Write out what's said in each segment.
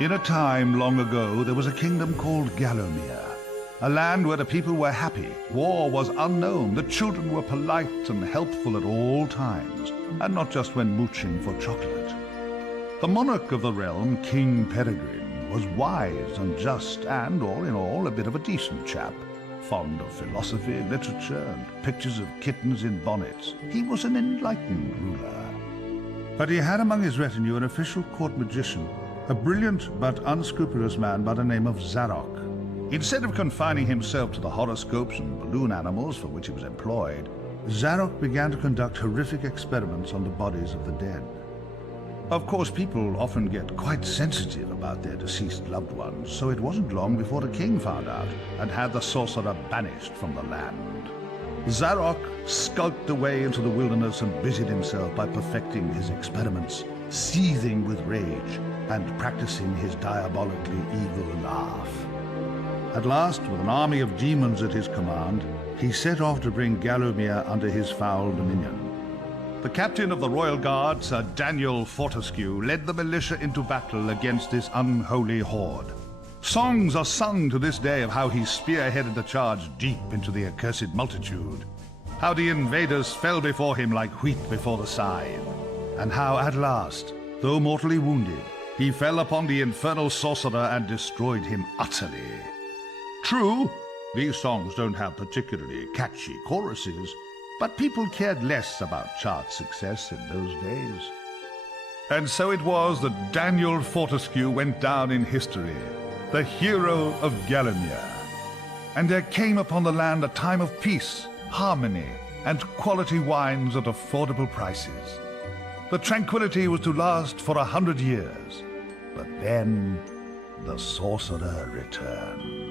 In a time long ago, there was a kingdom called Gallowmere, a land where the people were happy, war was unknown, the children were polite and helpful at all times, and not just when mooching for chocolate. The monarch of the realm, King Peregrine, was wise and just and, all in all, a bit of a decent chap, fond of philosophy, literature, and pictures of kittens in bonnets. He was an enlightened ruler. But he had among his retinue an official court magician, a brilliant but unscrupulous man by the name of Zarok. Instead of confining himself to the horoscopes and balloon animals for which he was employed, Zarok began to conduct horrific experiments on the bodies of the dead. Of course, people often get quite sensitive about their deceased loved ones, so it wasn't long before the king found out and had the sorcerer banished from the land. Zarok skulked away into the wilderness and busied himself by perfecting his experiments, seething with rage and practicing his diabolically evil laugh. At last, with an army of demons at his command, he set off to bring Gallowmere under his foul dominion. The captain of the royal guard, Sir Daniel Fortescue, led the militia into battle against this unholy horde. Songs are sung to this day of how he spearheaded the charge deep into the accursed multitude, how the invaders fell before him like wheat before the scythe, and how at last, though mortally wounded, he fell upon the infernal sorcerer and destroyed him utterly. True, these songs don't have particularly catchy choruses, but people cared less about chart success in those days. And so it was that Daniel Fortescue went down in history, the hero of Gallowmere. And there came upon the land a time of peace, harmony, and quality wines at affordable prices. The tranquility was to last for 100 years, but then the sorcerer returned.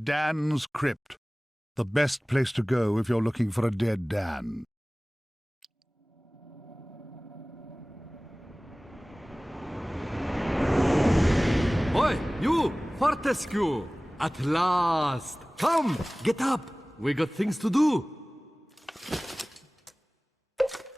Dan's Crypt. The best place to go if you're looking for a dead Dan. Oi, you! Fortescue! At last! Come, get up! We got things to do!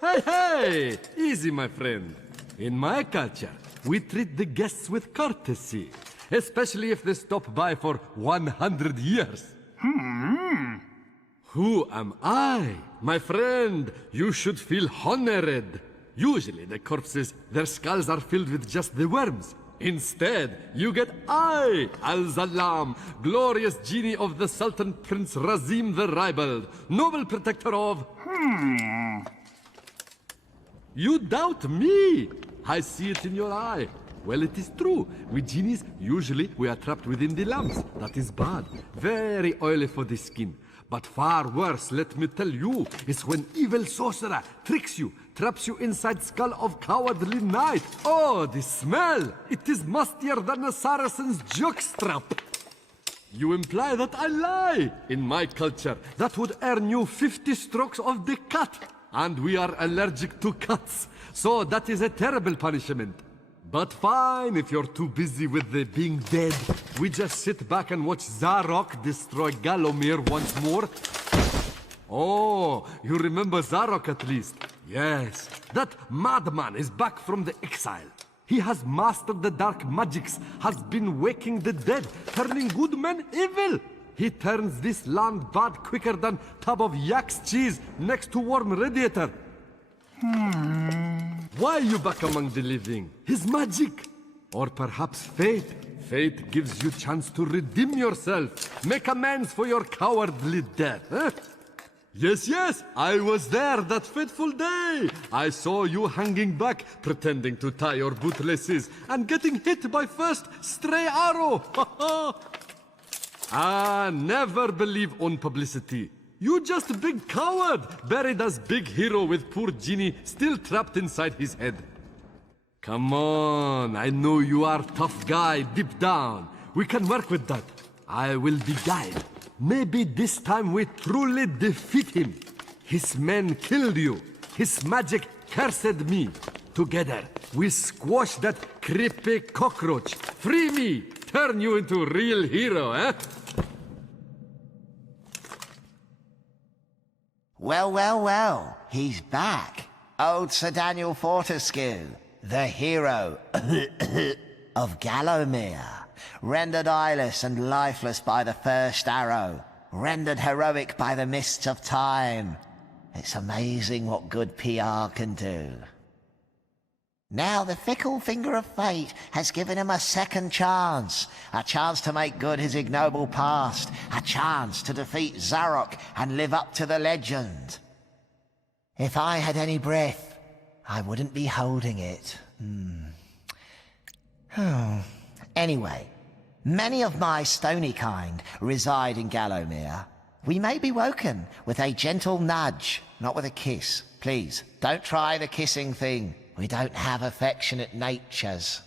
Hey, hey! Easy, my friend. In my culture, we treat the guests with courtesy. Especially if they stop by for 100 years. Who am I? My friend, you should feel honored. Usually the corpses, their skulls are filled with just the worms. Instead, you get I, Al-Zalam, glorious genie of the Sultan Prince Razim the Ribald, noble protector of... You doubt me? I see it in your eye. Well, it is true. We genies, usually we are trapped within the lamps. That is bad. Very oily for the skin. But far worse, let me tell you, is when evil sorcerer tricks you, traps you inside skull of cowardly knight. Oh, the smell! It is mustier than a Saracen's jockstrap. You imply that I lie. In my culture, that would earn you 50 strokes of the cut. And we are allergic to cuts. So that is a terrible punishment. But fine, if you're too busy with the being dead, we just sit back and watch Zarok destroy Galomir once more. Oh, you remember Zarok at least? Yes, that madman is back from the exile. He has mastered the dark magics, has been waking the dead, turning good men evil. He turns this land bad quicker than tub of yak's cheese next to warm radiator. Why are you back among the living? His magic? Or perhaps fate? Fate gives you chance to redeem yourself. Make amends for your cowardly death, eh? Yes, yes, I was there that fateful day. I saw you hanging back, pretending to tie your bootlaces, and getting hit by first stray arrow. Never believe on publicity. You just a big coward, buried as big hero with poor genie still trapped inside his head. Come on, I know you are tough guy deep down. We can work with that. I will be guide. Maybe this time we truly defeat him. His men killed you. His magic cursed me. Together, we squash that creepy cockroach. Free me! Turn you into a real hero, eh? Well, well, well, he's back. Old Sir Daniel Fortescue, the hero of Gallowmere, rendered eyeless and lifeless by the first arrow, rendered heroic by the mists of time. It's amazing what good PR can do. Now the fickle finger of fate has given him a second chance. A chance to make good his ignoble past. A chance to defeat Zarok and live up to the legend. If I had any breath, I wouldn't be holding it. Anyway, many of my stony kind reside in Gallowmere. We may be woken with a gentle nudge, not with a kiss. Please, don't try the kissing thing. We don't have affectionate natures.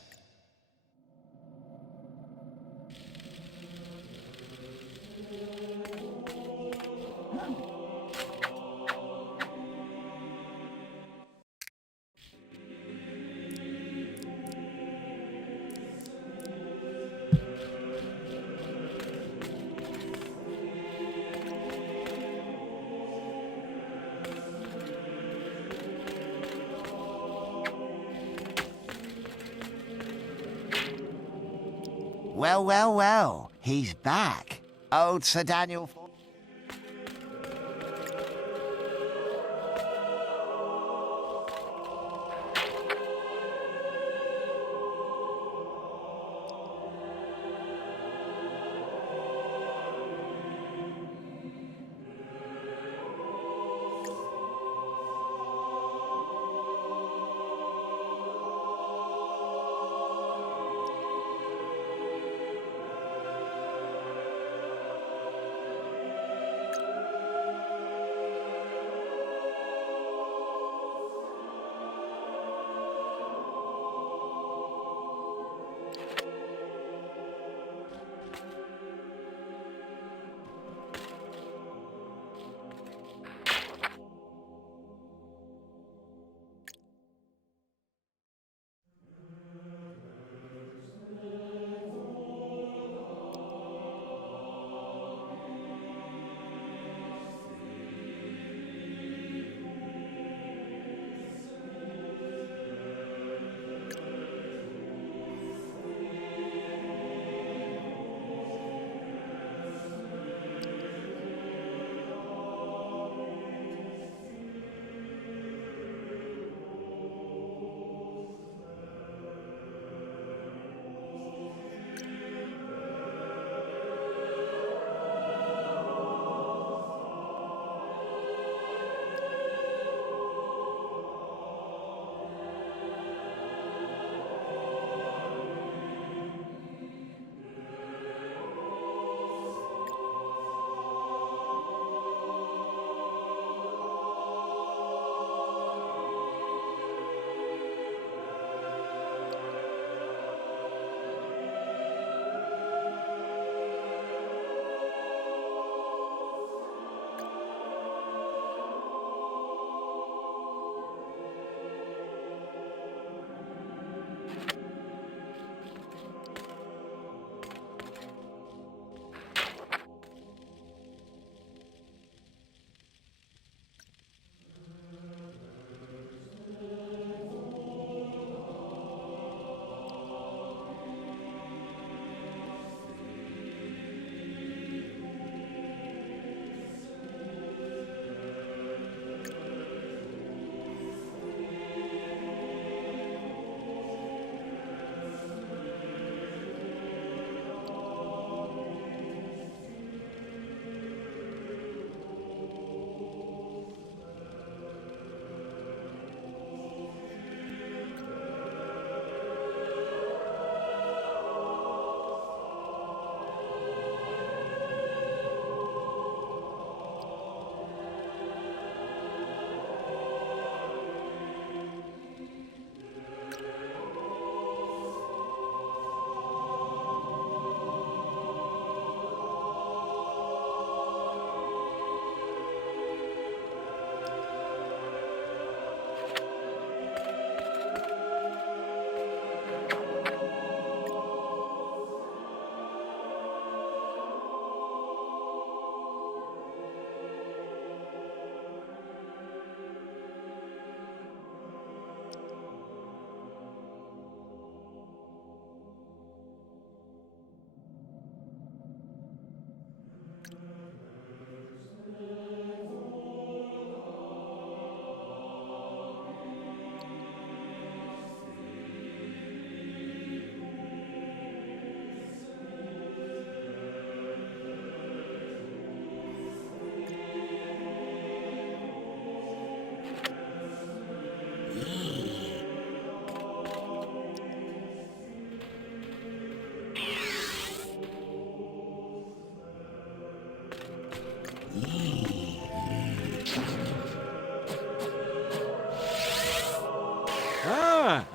Well, well, well, he's back. Old Sir Daniel...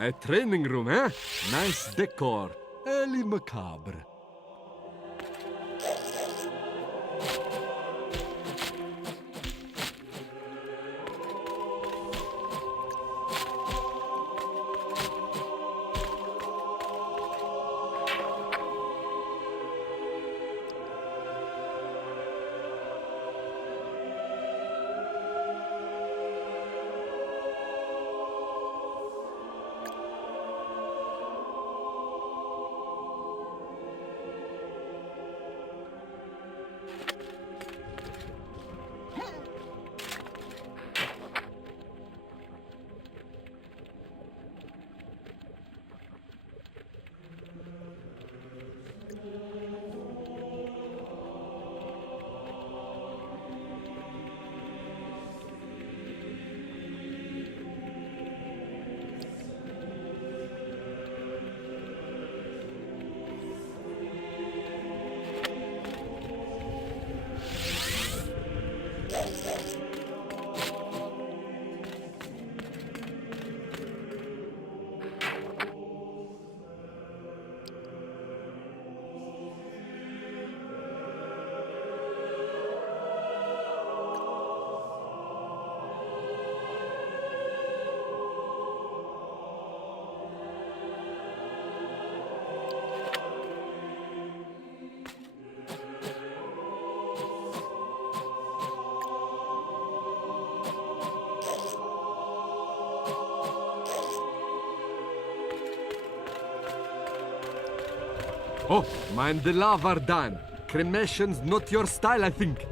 A training room, eh? Nice decor. Early macabre. Oh, mind the lava, Dan. Cremation's not your style, I think.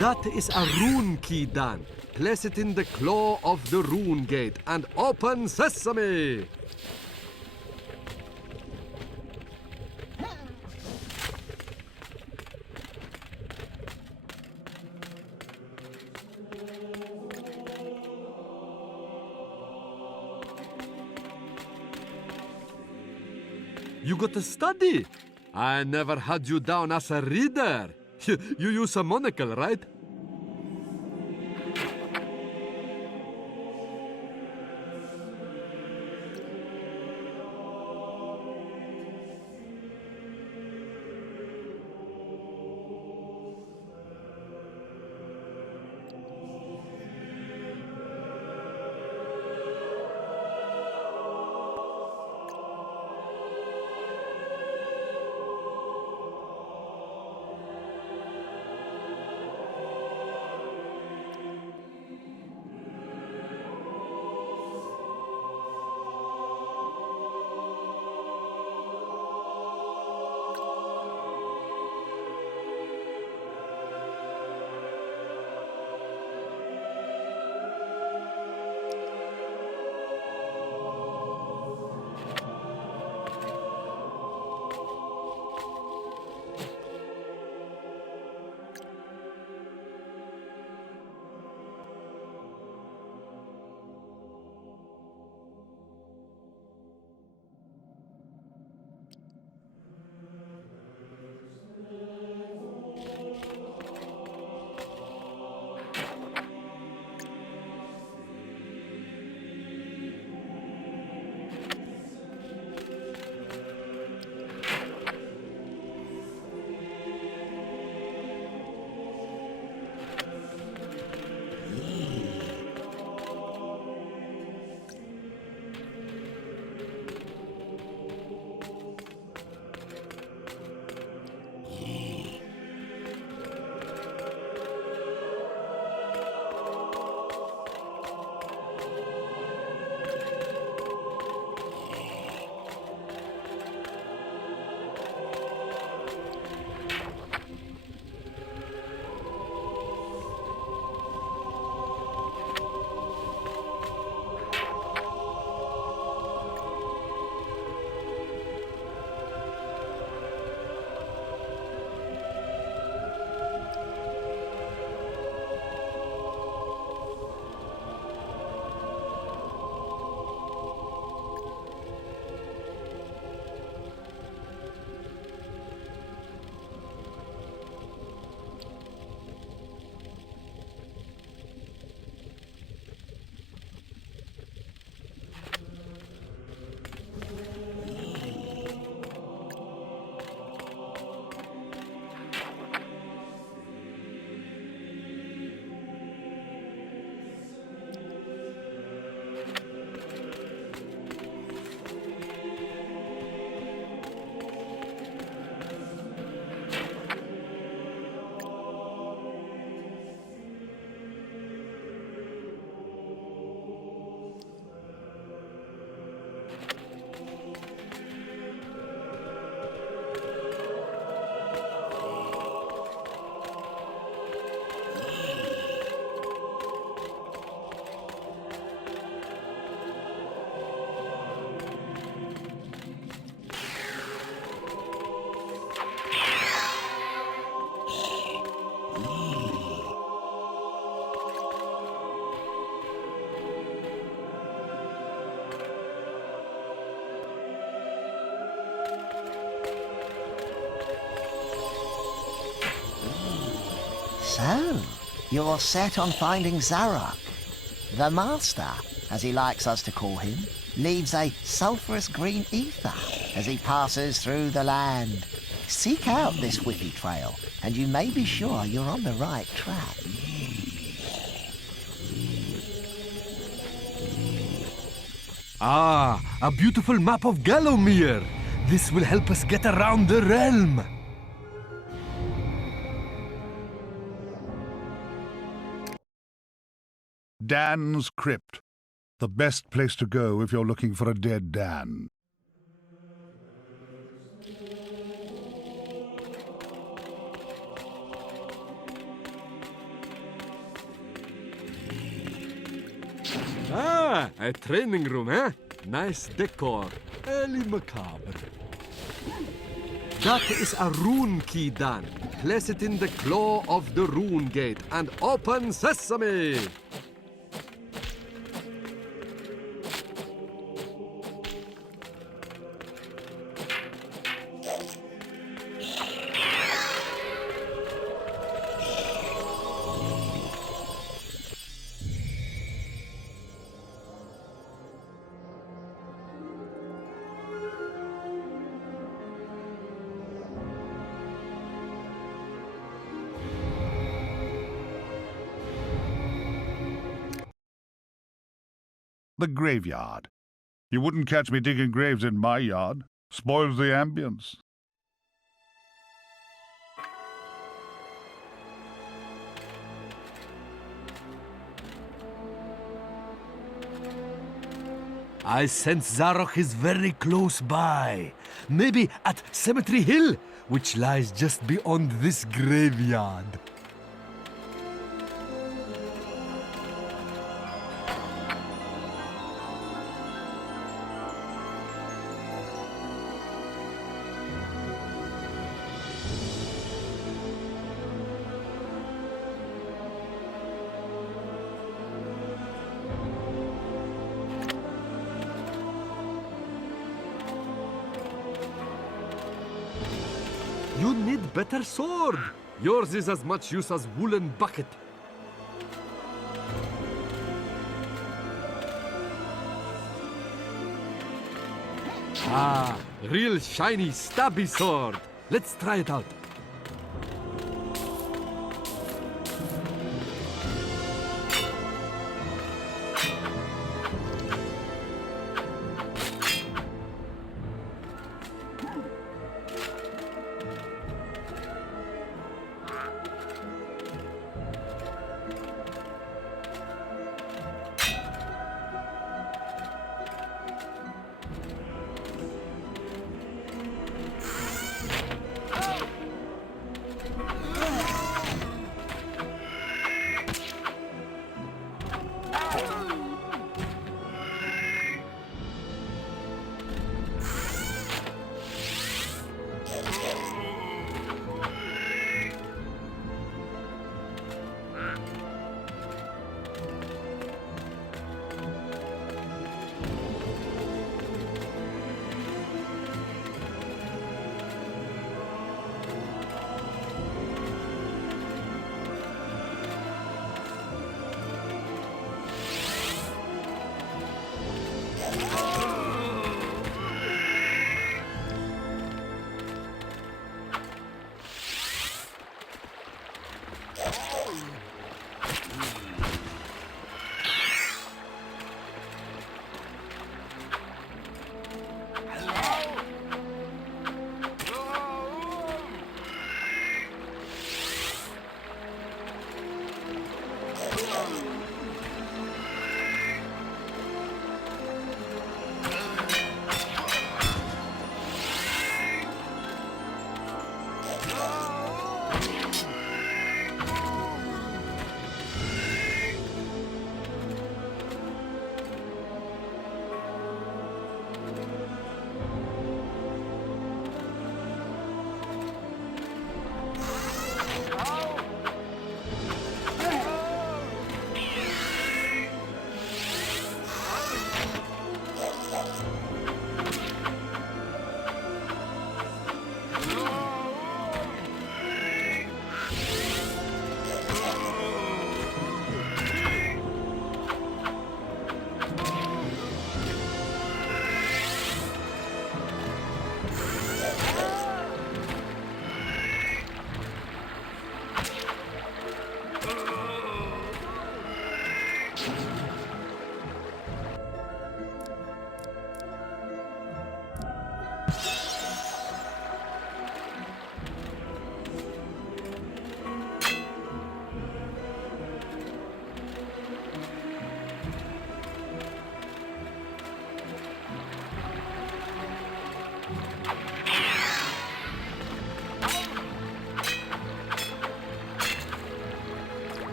That is a rune key, Dan. Place it in the claw of the rune gate and open sesame! You got to study. I never had you down as a reader. You use a monocle, right? So, you're set on finding Zarok. The Master, as he likes us to call him, leaves a sulphurous green ether as he passes through the land. Seek out this whiffy trail, and you may be sure you're on the right track. Ah, a beautiful map of Gallowmere. This will help us get around the realm. Dan's Crypt. The best place to go if you're looking for a dead Dan. Ah, a training room, eh? Nice decor. Early macabre. That is a rune key, Dan. Place it in the claw of the rune gate and open sesame! The graveyard. You wouldn't catch me digging graves in my yard. Spoils the ambience. I sense Zarok is very close by. Maybe at Cemetery Hill, which lies just beyond this graveyard. You need better sword. Yours is as much use as woolen bucket. Ah, real shiny stabby sword. Let's try it out.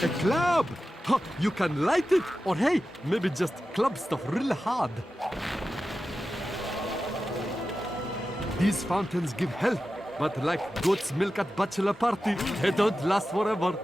A club! Huh, you can light it, or hey, maybe just club stuff real hard. These fountains give health, but like goat's milk at bachelor party, they don't last forever.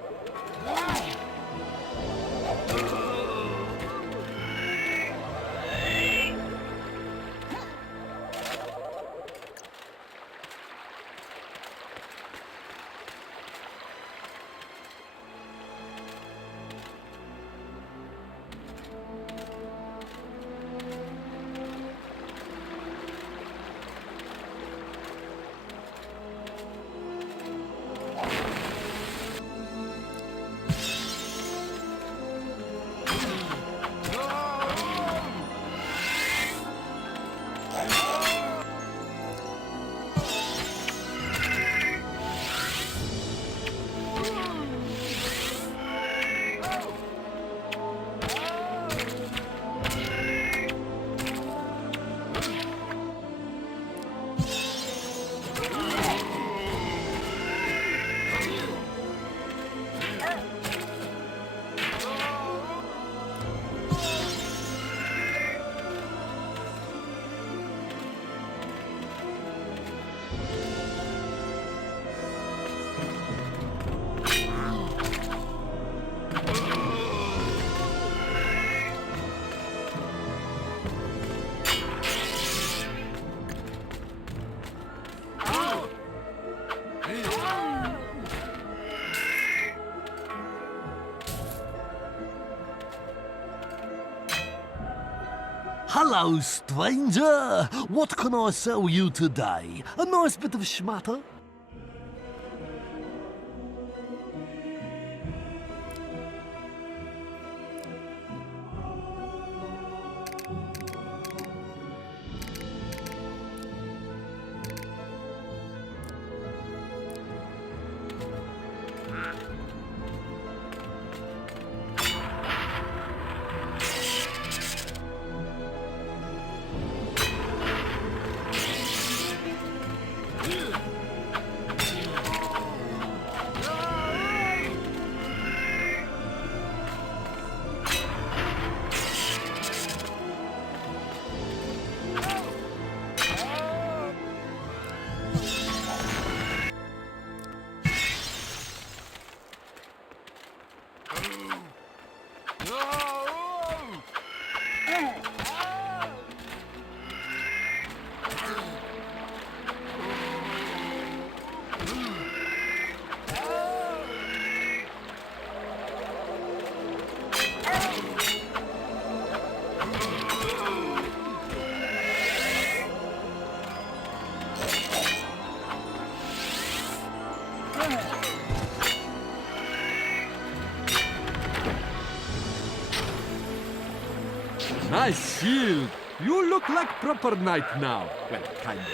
Hello, stranger! What can I sell you today? A nice bit of schmatter? Nice shield. You look like proper knight now. Well, kind of.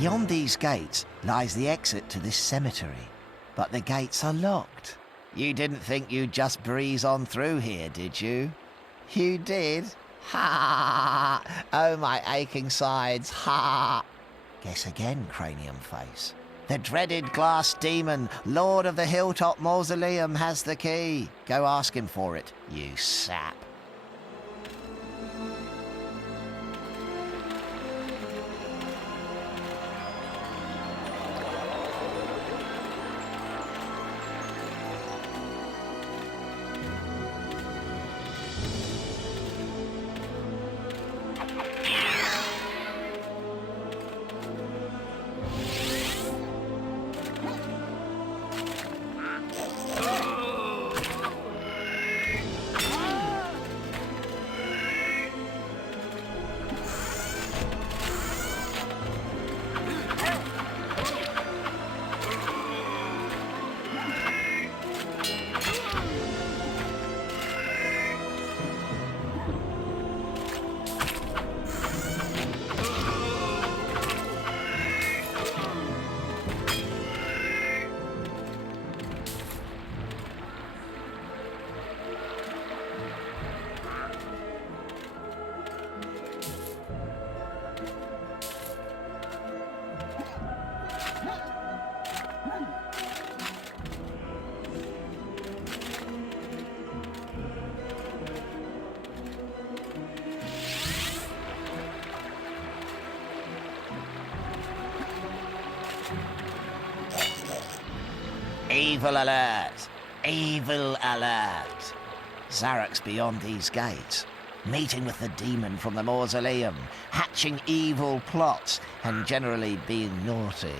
Beyond these gates lies the exit to this cemetery, but the gates are locked. You didn't think you'd just breeze on through here, did you? You did? Ha! Oh, my aching sides, ha! Guess again, Cranium Face. The dreaded glass demon, Lord of the Hilltop Mausoleum, has the key. Go ask him for it, you sap. Evil alert! Evil alert! Zarek's beyond these gates, meeting with the demon from the mausoleum, hatching evil plots, and generally being naughty.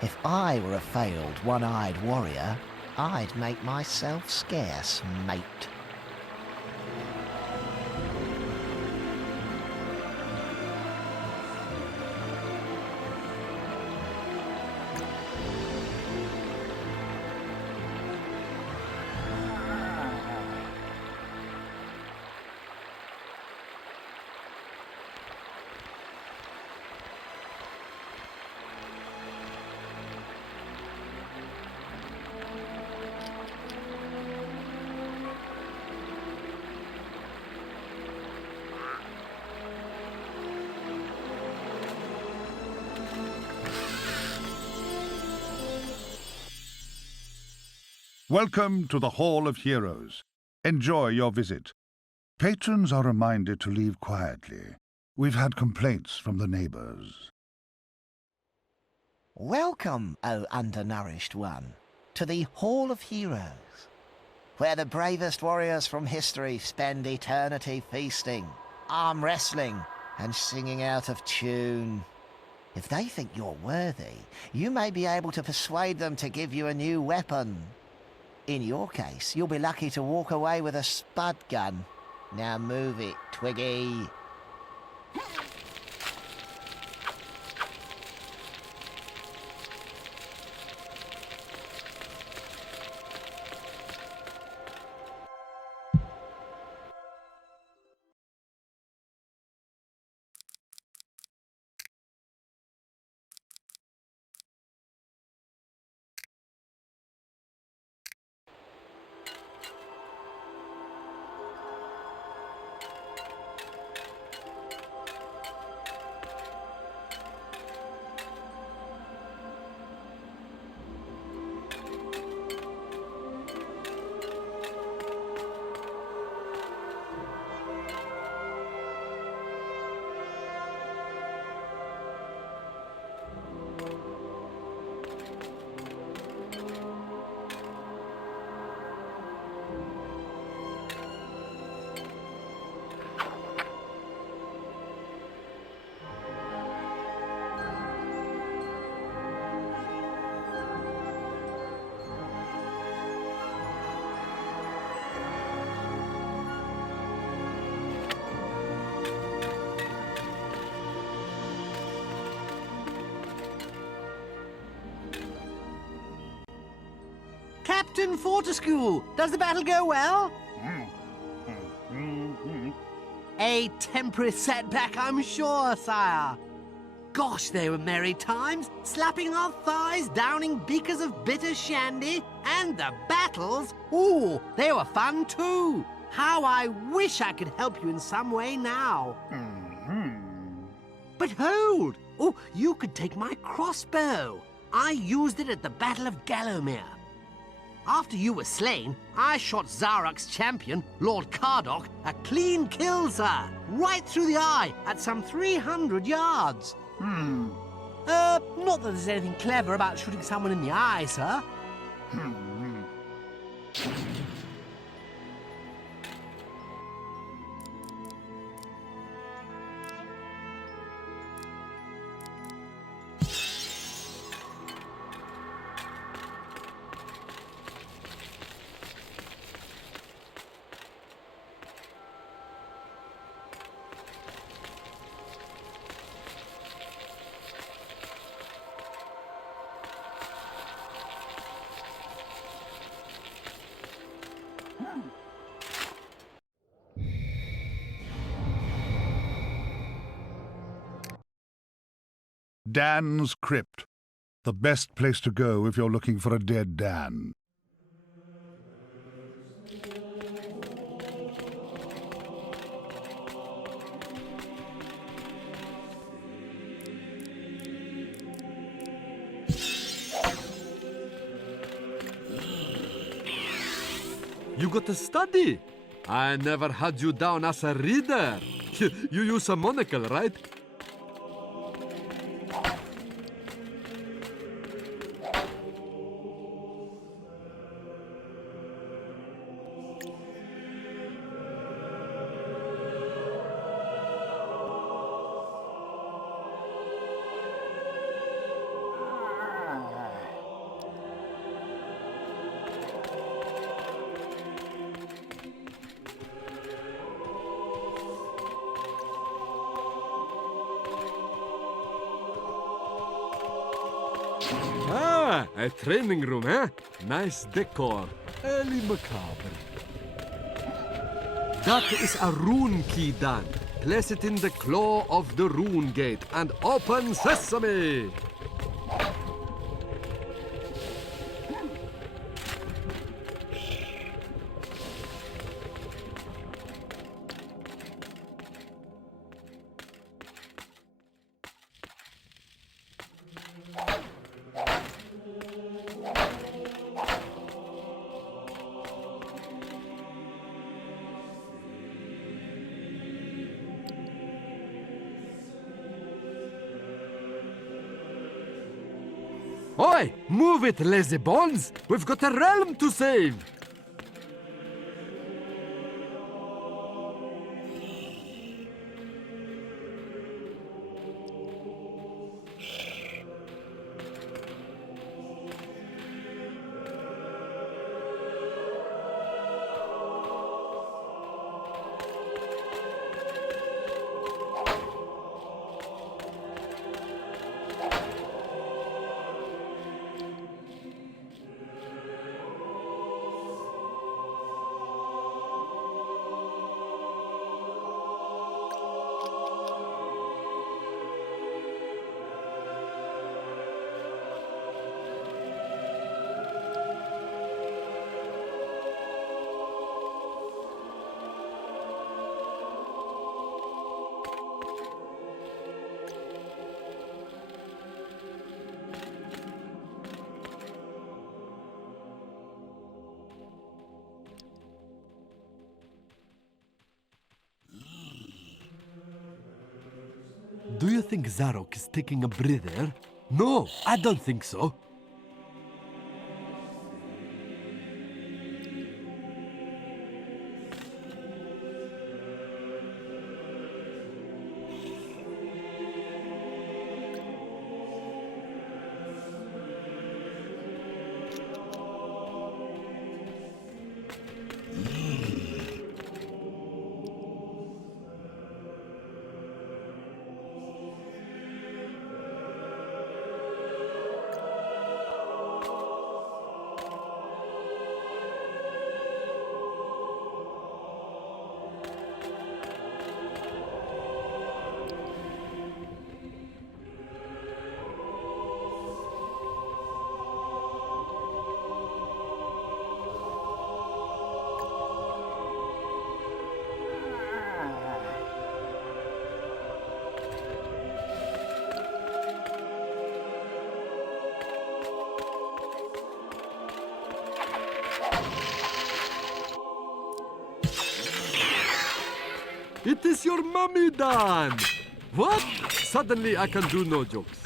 If I were a failed one-eyed warrior, I'd make myself scarce, mate. Welcome to the Hall of Heroes. Enjoy your visit. Patrons are reminded to leave quietly. We've had complaints from the neighbors. Welcome, O undernourished one, to the Hall of Heroes, where the bravest warriors from history spend eternity feasting, arm wrestling, and singing out of tune. If they think you're worthy, you may be able to persuade them to give you a new weapon. In your case, you'll be lucky to walk away with a spud gun. Now move it, Twiggy. Captain Fortescue, does the battle go well? A temporary setback, I'm sure, sire. gosh, they were merry times, slapping our thighs, downing beakers of bitter shandy, and the battles, ooh, they were fun too. How I wish I could help you in some way now. But hold! Oh, you could take my crossbow. I used it at the Battle of Gallowmere. After you were slain, I shot Zarok's champion, Lord Kardok, a clean kill, sir. Right through the eye at some 300 yards. Not that there's anything clever about shooting someone in the eye, sir. Dan's Crypt. The best place to go if you're looking for a dead Dan. You got to study. I never had you down as a reader. You use a monocle, right? Ah, a training room, eh? Nice decor. Early macabre. That is a rune key, Dan. Place it in the claw of the rune gate and open sesame! Oi! Move it, lazy bones! We've got a realm to save! Do you think Zarok is taking a breather? No, I don't think so. It is your mummy, Dan! What? Suddenly I can do no jokes.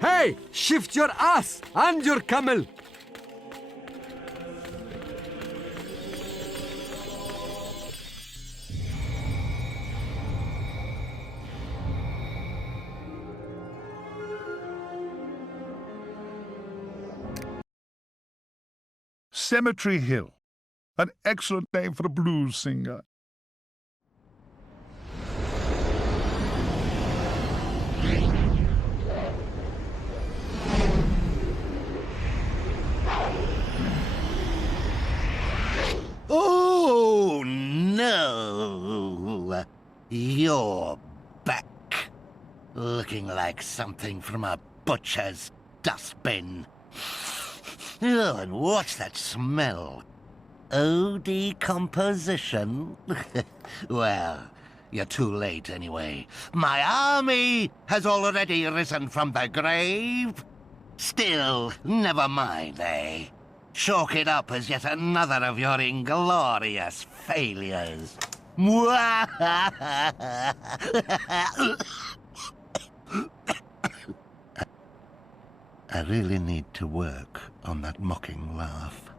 Hey! Shift your ass and your camel! Cemetery Hill. An excellent name for a blues singer. Oh, no. You're back. Looking like something from a butcher's dustbin. Oh, and what's that smell? Oh, decomposition? Well, you're too late anyway. My army has already risen from the grave. Still, never mind, eh? Chalk it up as yet another of your inglorious failures. I really need to work on that mocking laugh.